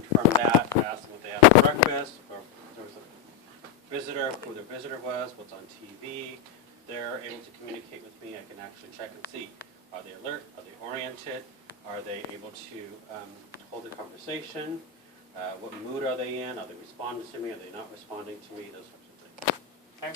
And from that, I asked them what they had for breakfast, or if there was a visitor, who their visitor was, what's on TV. They're able to communicate with me. I can actually check and see, are they alert, are they oriented, are they able to hold a conversation, what mood are they in, are they responding to me, are they not responding to me, those sorts of things. Okay?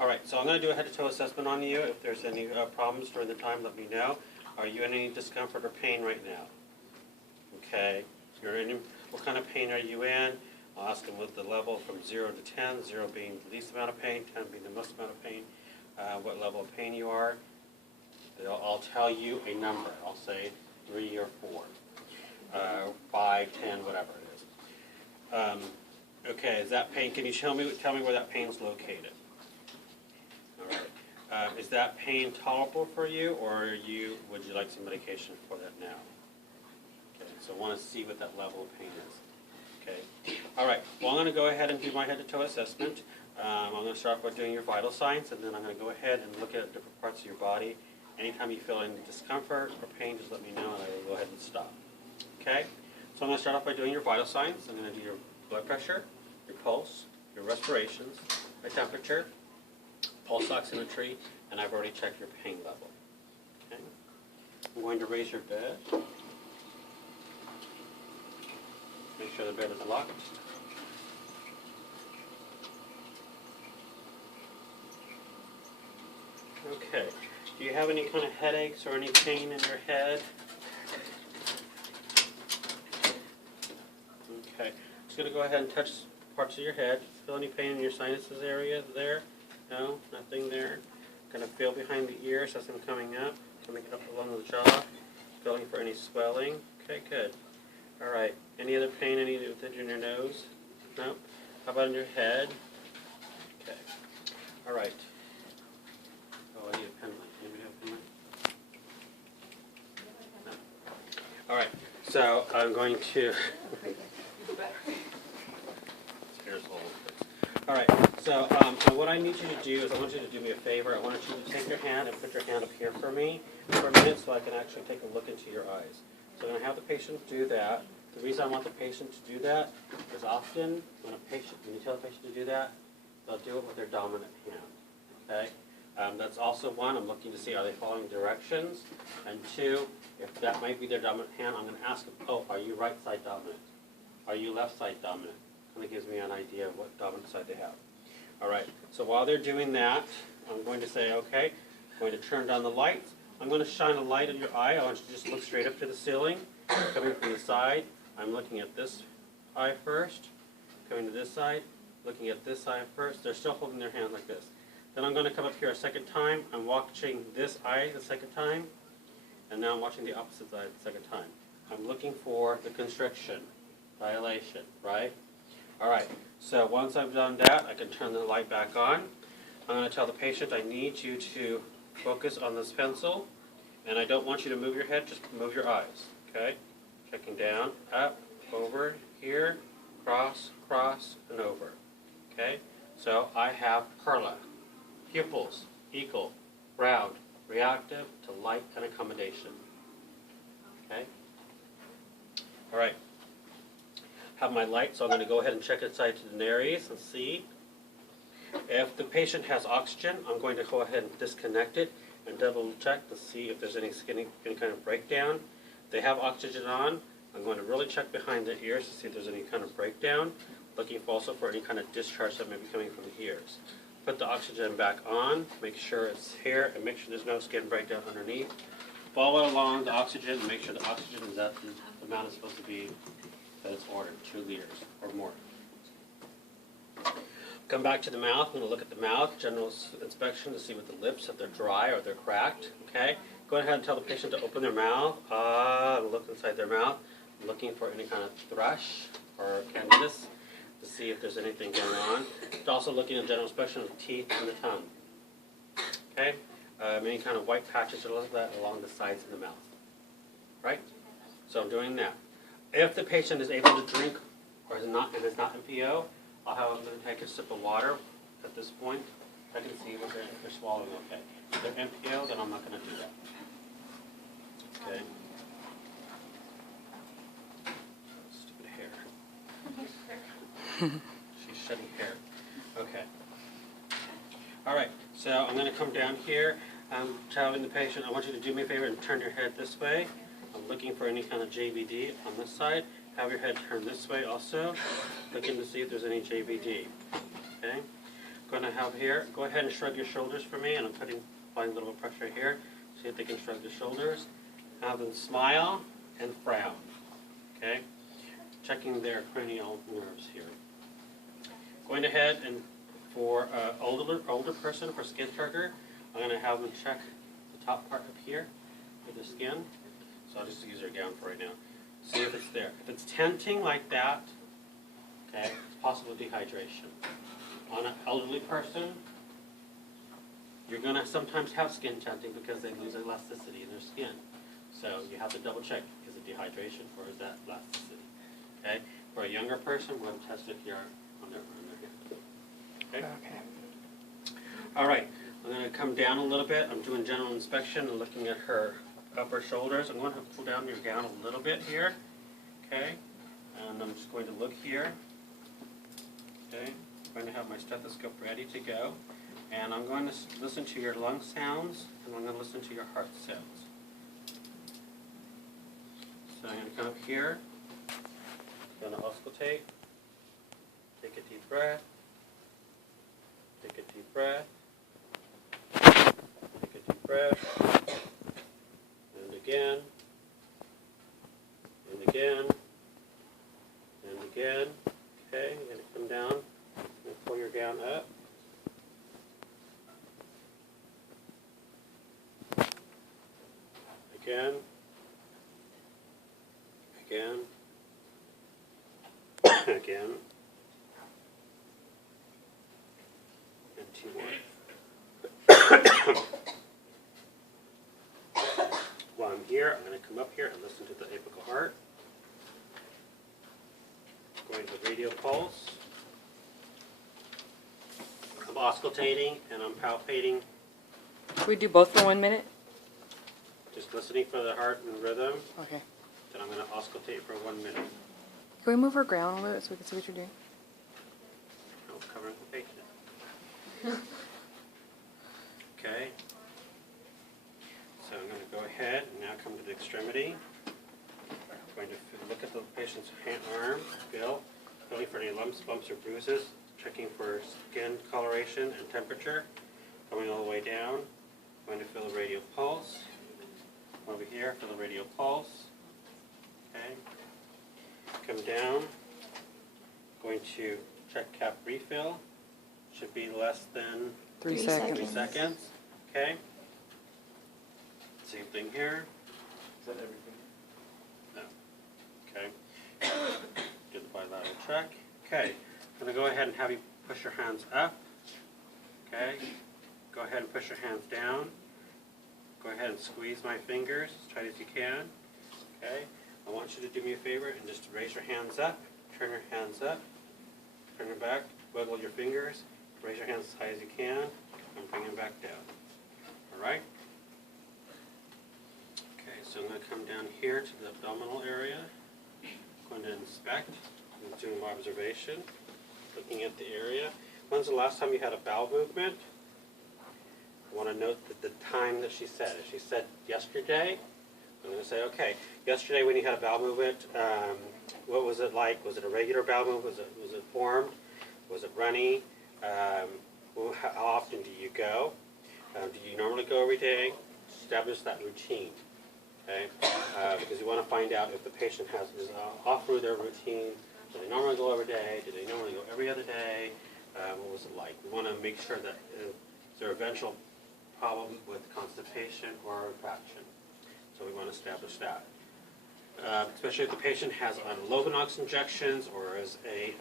All right, so I'm going to do a head-to-toe assessment on you. If there's any problems during the time, let me know. Are you in any discomfort or pain right now? Okay. You're in, what kind of pain are you in? I'll ask them what the level from 0 to 10, 0 being the least amount of pain, 10 being the most amount of pain, what level of pain you are. I'll tell you a number. I'll say 3 or 4, 5, 10, whatever it is. Okay, is that pain, can you tell me where that pain is located? All right. Is that pain tolerable for you, or would you like some medication for that now? Okay, so I want to see what that level of pain is. Okay. All right. Well, I'm going to go ahead and do my head-to-toe assessment. I'm going to start by doing your vital signs, and then I'm going to go ahead and look at different parts of your body. Anytime you feel any discomfort or pain, just let me know, and I will go ahead and stop. Okay? So I'm going to start off by doing your vital signs. I'm going to do your blood pressure, your pulse, your respirations, my temperature, pulse oximetry, and I've already checked your pain level. Okay? I'm going to raise your bed. Make sure the bed is locked. Okay. Do you have any kind of headaches or any pain in your head? Okay. Just going to go ahead and touch parts of your head. Feel any pain in your sinuses area there? No? Nothing there? Going to feel behind the ears as I'm coming up along the jaw. Feeling for any swelling. Okay, good. All right. Any other pain within your nose? No? How about in your head? Okay. All right. Oh, I need a pen. Anybody have a pen? No. All right. So I'm going to. Here's all of this. All right. So what I need you to do is I want you to do me a favor. I want you to take your hand and put your hand up here for me for a minute so I can actually take a look into your eyes. So I'm going to have the patient do that. The reason I want the patient to do that is often when you tell the patient to do that, they'll do it with their dominant hand. Okay? That's also one, I'm looking to see are they following directions. And 2, if that might be their dominant hand, I'm going to ask them, oh, are you right side dominant? Are you left side dominant? Kind of gives me an idea of what dominant side they have. All right, so while they're doing that, I'm going to say, okay, I'm going to turn down the lights. I'm going to shine a light in your eye. I want you to just look straight up to the ceiling, coming from the side. I'm looking at this eye first, coming to this side, looking at this eye first. They're still holding their hand like this. Then I'm going to come up here a second time. I'm watching this eye the second time, and now I'm watching the opposite side the second time. I'm looking for the constriction, dilation, right? All right, so once I've done that, I can turn the light back on. I'm going to tell the patient I need you to focus on this pencil, and I don't want you to move your head, just move your eyes, okay? Checking down, up, over, here, cross, cross, and over, okay? So I have Perla. Pupils, equal, round, reactive to light and accommodation. Okay? All right. Have my light, so I'm going to go ahead and check inside to the nares and see. If the patient has oxygen, I'm going to go ahead and disconnect it and double check to see if there's any kind of breakdown. If they have oxygen on, I'm going to really check behind the ears to see if there's any kind of breakdown, looking also for any kind of discharge that may be coming from the ears. Put the oxygen back on, make sure it's here, and make sure there's no skin breakdown underneath. Follow along the oxygen and make sure the oxygen is at the amount it's supposed to be that it's ordered, 2 liters or more. Come back to the mouth. I'm going to look at the mouth, general inspection to see what the lips, if they're dry or they're cracked. Okay? Go ahead and tell the patient to open their mouth, and look inside their mouth, looking for any kind of thrush or candidus, to see if there's anything going on. It's also looking at general inspection of the teeth and the tongue. Okay? Any kind of white patches or like that along the sides of the mouth. Right? So I'm doing that. If the patient is able to drink or is not NPO, I'll have them take a sip of water at this point. I can see if they're swallowing okay. If they're NPO, then I'm not going to do that. Okay? Stupid hair. She's shedding hair. Okay. All right, so I'm going to come down here. I'm telling the patient, I want you to do me a favor and turn your head this way. I'm looking for any kind of JVD on this side. Have your head turned this way also, looking to see if there's any JVD. Okay? Going to have here, go ahead and shrug your shoulders for me, and I'm applying a little pressure here. See if they can shrug their shoulders. Have them smile and frown. Okay? Checking their cranial nerves here. Going ahead and for an older person, for skin trigger, I'm going to have them check the top part up here with the skin. So I'll just use their gown for right now. See if it's there. If it's tenting like that, okay, it's possible dehydration. On an elderly person, you're going to sometimes have skin tenting because they lose elasticity in their skin. So you have to double check, is it dehydration or is that elasticity? Okay? For a younger person, we'll test it here on their hand. Okay? All right. I'm going to come down a little bit. I'm doing general inspection and looking at her upper shoulders. I'm going to pull down your gown a little bit here. Okay? And I'm just going to look here. Okay? I'm going to have my stethoscope ready to go. And I'm going to listen to your lung sounds, and I'm going to listen to your heart sounds. So I'm going to come up here. I'm going to auscultate. Take a deep breath. Take a deep breath. Take a deep breath. And again. And again. And again. Okay, you're going to come down and pull your gown up. Again. Again. Again. And two more. While I'm here, I'm going to come up here and listen to the apical heart. Going to radial pulse. I'm auscultating and I'm palpating. Can we do both for 1 minute? Just listening for the heart and rhythm. Okay. Then I'm going to auscultate for 1 minute. Can we move her ground a little bit so we can see what you're doing? No, covering the patient. Okay. So I'm going to go ahead and now come to the extremity. I'm going to look at the patient's arm, feeling for any lumps, bumps, or bruises, checking for skin coloration and temperature, coming all the way down. I'm going to feel the radial pulse. Over here, feel the radial pulse. Okay. Come down. Going to check cap refill. Should be less than 3 seconds. 3 seconds. Okay. Same thing here. Is that everything? No. Okay. Do the bilateral check. Okay. I'm going to go ahead and have you push your hands up. Okay. Go ahead and push your hands down. Go ahead and squeeze my fingers as tight as you can. Okay. I want you to do me a favor and just raise your hands up. Turn your hands up. Turn your back. Wiggle your fingers. Raise your hands as high as you can. And bring them back down. All right? Okay, so I'm going to come down here to the abdominal area. I'm going to inspect. I'm doing my observation. Looking at the area. When's the last time you had a bowel movement? I want to note that the time that she said. If she said yesterday, I'm going to say, okay, yesterday when you had a bowel movement, what was it like? Was it a regular bowel movement? Was it formed? Was it runny? How often do you go? Do you normally go every day? Establish that routine, okay? Because you want to find out if the patient is off through their routine. Do they normally go every day? Do they normally go every other day? What was it like? We want to make sure that is there eventual problem with constipation or infection. So we want to establish that. Especially if the patient has Lovenox injections or is a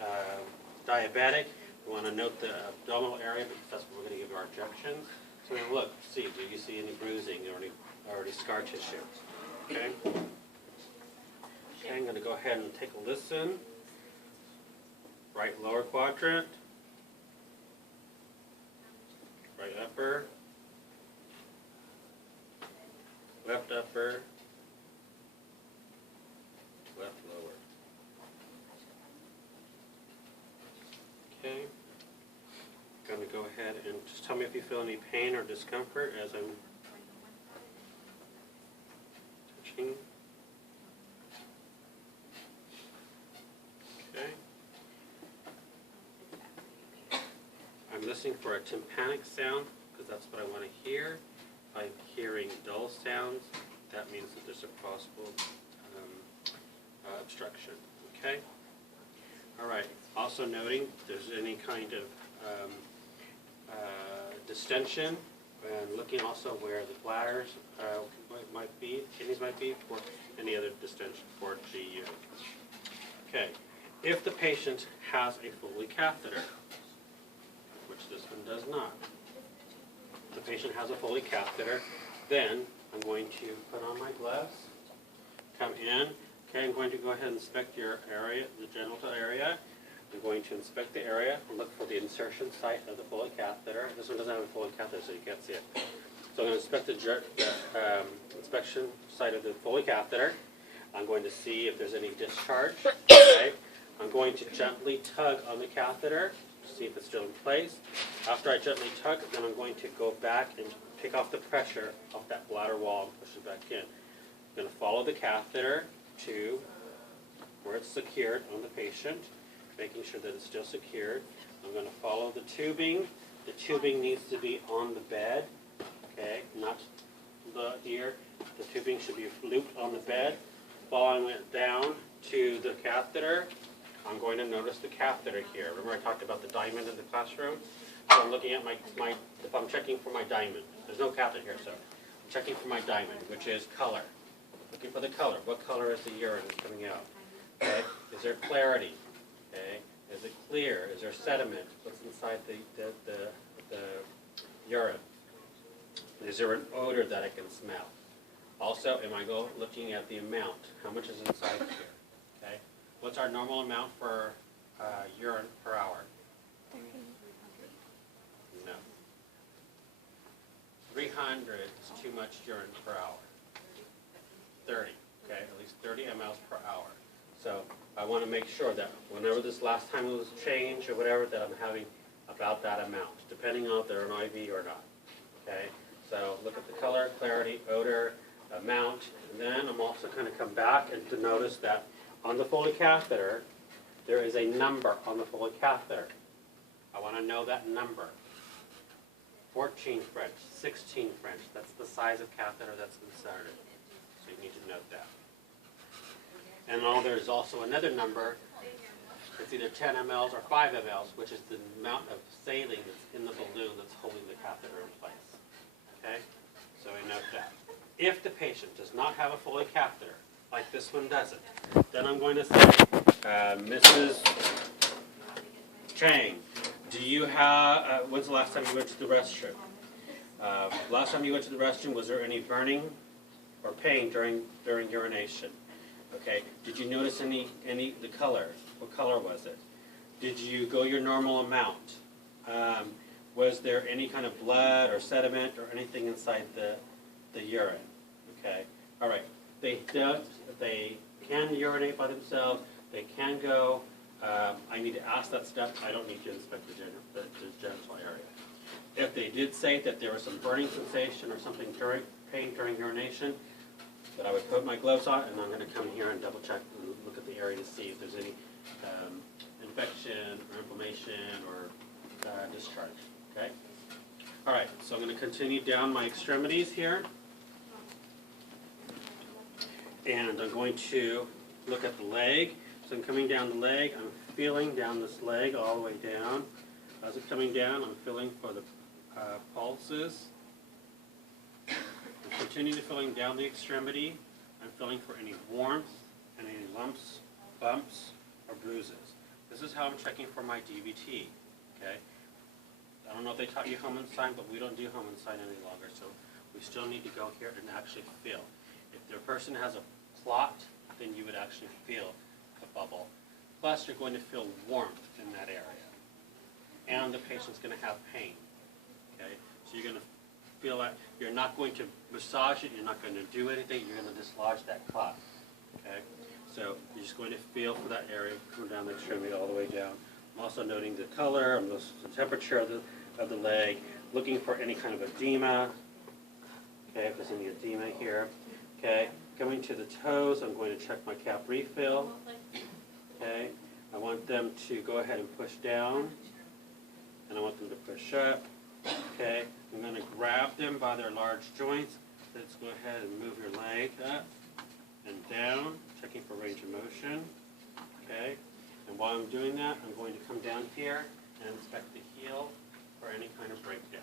diabetic, we want to note the abdominal area because that's where we're going to give our injections. So we're going to look, see, do you see any bruising or any scar tissue? Okay? Okay, I'm going to go ahead and take a listen. Right lower quadrant. Right upper. Left upper. Left lower. go ahead and just tell me if you feel any pain or discomfort as I'm touching. Okay. I'm listening for a tympanic sound because that's what I want to hear. If I'm hearing dull sounds, that means that there's a possible obstruction. Okay? All right. Also noting if there's any kind of distension, and looking also where the bladders might be, kidneys might be, or any other distension for GU. Okay. If the patient has a Foley catheter, which this one does not, if the patient has a Foley catheter, then I'm going to put on my gloves, come in. Okay, I'm going to go ahead and inspect your area, the genital area. I'm going to inspect the area and look for the insertion site of the Foley catheter. This one doesn't have a Foley catheter, so you can't see it. So I'm going to inspect the inspection site of the Foley catheter. I'm going to see if there's any discharge. Okay. I'm going to gently tug on the catheter to see if it's still in place. After I gently tug, then I'm going to go back and take off the pressure off that bladder wall and push it back in. I'm going to follow the catheter to where it's secured on the patient, making sure that it's still secured. I'm going to follow the tubing. The tubing needs to be on the bed, okay, not the ear. The tubing should be looped on the bed. Following it down to the catheter, I'm going to notice the catheter here. Remember I talked about the diamond in the classroom? So I'm looking at if I'm checking for my diamond. There's no catheter here, so I'm checking for my diamond, which is color. Looking for the color. What color is the urine that's coming out? Okay. Is there clarity? Okay. Is it clear? Is there sediment? What's inside the urine? Is there an odor that I can smell? Also, am I looking at the amount? How much is inside here? Okay. What's our normal amount for urine per hour? 30. No. 300 is too much urine per hour. 30, okay, at least 30 mLs per hour. So I want to make sure that whenever this last time it was changed or whatever, that I'm having about that amount, depending on if they're an IV or not. Okay, so look at the color, clarity, odor, amount, and then I'm also going to come back and to notice that on the Foley catheter, there is a number on the Foley catheter. I want to know that number. 14 French, 16 French, that's the size of catheter that's inserted. So you need to note that. And there's also another number. It's either 10 mLs or 5 mLs, which is the amount of saline that's in the balloon that's holding the catheter in place. Okay? So we note that. If the patient does not have a Foley catheter, like this one doesn't, then I'm going to say, Mrs. Chang, do you have, when's the last time you went to the restroom? Last time you went to the restroom, was there any burning or pain during urination? Okay. Did you notice the color? What color was it? Did you go your normal amount? Was there any kind of blood or sediment or anything inside the urine? Okay. All right. They can urinate by themselves. They can go. I need to ask that step. I don't need to inspect the genital area. If they did say that there was some burning sensation or something pain during urination, that I would put my gloves on, and I'm going to come here and double check and look at the area to see if there's any infection or inflammation or discharge. Okay? All right, so I'm going to continue down my extremities here. And I'm going to look at the leg. So I'm coming down the leg. I'm feeling down this leg all the way down. As it's coming down, I'm feeling for the pulses. I'm continuing to feeling down the extremity. I'm feeling for any warmth and any lumps, bumps, or bruises. This is how I'm checking for my DVT. Okay? I don't know if they taught you Hohenstein, but we don't do Hohenstein any longer, so we still need to go here and actually feel. If the person has a clot, then you would actually feel the bubble. Plus, you're going to feel warmth in that area. And the patient's going to have pain. Okay? So you're going to feel that. You're not going to massage it. You're not going to do anything. You're going to dislodge that clot. Okay? So you're just going to feel for that area, come down the extremity all the way down. I'm also noting the color, the temperature of the leg, looking for any kind of edema. Okay, if there's any edema here. Okay, going to the toes, I'm going to check my calf refill. Okay, I want them to go ahead and push down, and I want them to push up. Okay, I'm going to grab them by their large joints. Let's go ahead and move your leg up and down, checking for range of motion. Okay, and while I'm doing that, I'm going to come down here and inspect the heel for any kind of breakdown.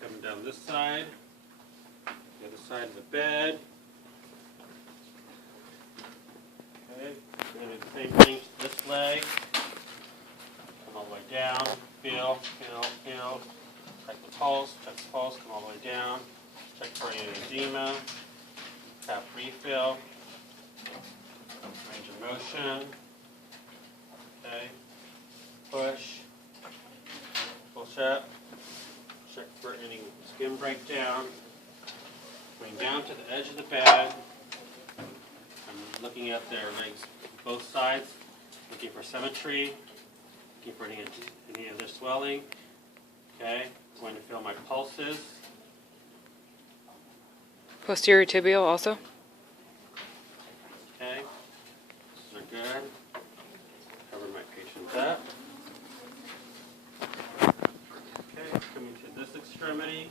Come down this side, the other side of the bed. Okay, we're going to do the same thing to this leg. Come all the way down, feel. Check the pulse, come all the way down. Check for any edema, calf refill, range of motion. Okay, push up. Check for any skin breakdown. Going down to the edge of the bed. I'm looking at their legs, both sides, looking for symmetry, looking for any other swelling. Okay, I'm going to feel my pulses. Posterior tibial also? Okay, these are good. Cover my patients up. Okay, coming to this extremity.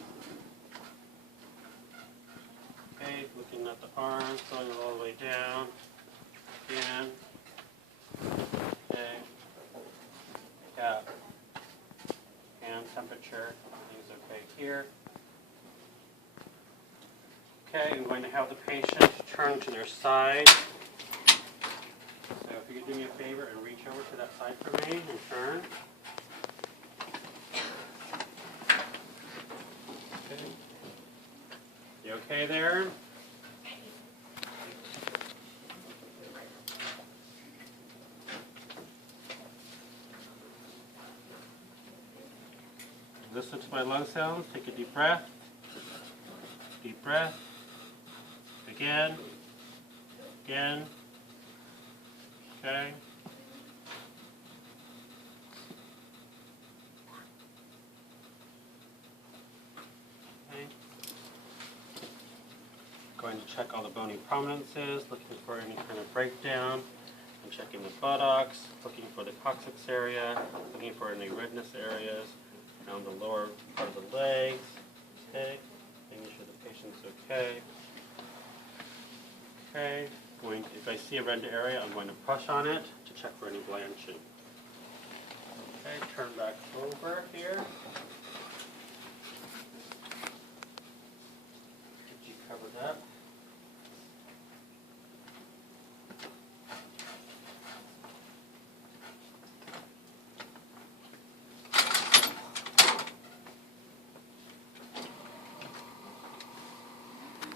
Okay, looking at the arms, going all the way down. Again. Okay. Calf. Hand temperature. Everything's okay here. Okay, I'm going to have the patient turn to their side. So if you could do me a favor and reach over to that side for me and turn. Okay. You okay there? Listen to my lung sounds. Take a deep breath. Deep breath. Again. Again. Okay. Okay. Going to check all the bony prominences, looking for any kind of breakdown. I'm checking the buttocks, looking for the coccyx area, looking for any redness areas around the lower part of the legs. Okay. Making sure the patient's okay. Okay. If I see a red area, I'm going to push on it to check for any blanching. Okay, turn back over here. Get you covered up.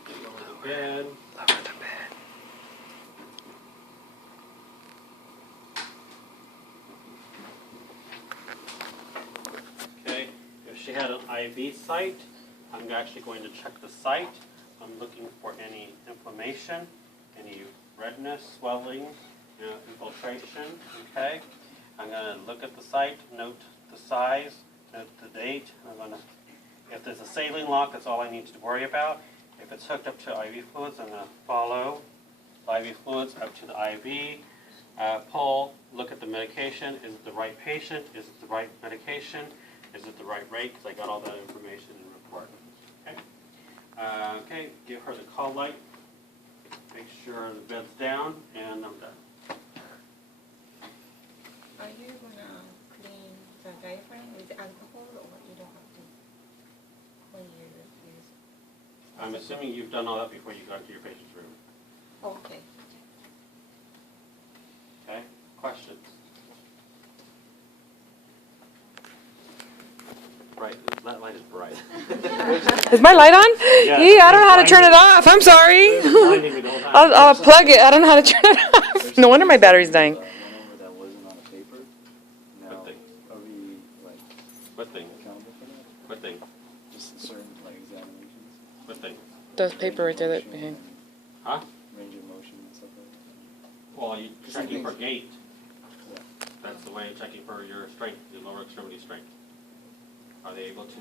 Get over the bed. She had an IV site. I'm actually going to check the site. I'm looking for any inflammation, any redness, swelling, infiltration. Okay. I'm going to look at the site, note the size, note the date. If there's a saline lock, that's all I need to worry about. If it's hooked up to IV fluids, I'm going to follow IV fluids up to the IV. Pull, look at the medication. Is it the right patient? Is it the right medication? Is it the right rate? Because I got all that information in the report. Okay. Okay. Give her the call light. Make sure the bed's down, and I'm done. Are you gonna clean the diaphragm with alcohol, or you don't have to when you use? I'm assuming you've done all that before you got to your patient's room. Okay. Okay. Questions? Bright. That light is bright. Is my light on? Yeah. I don't know how to turn it off. I'm sorry. Blinding me the whole time. I'll plug it. I don't know how to turn it off. No wonder my battery's dying. One over that wasn't on a paper. Now, What thing? are we like What thing? accountable for that? What thing? Just certain like examinations. What thing? Those paper right there that Range of behind. motion Huh? and range of motion and stuff like that. Well, you're checking for gait. Yeah. That's the way of checking for your strength, your lower extremity strength. Are they able to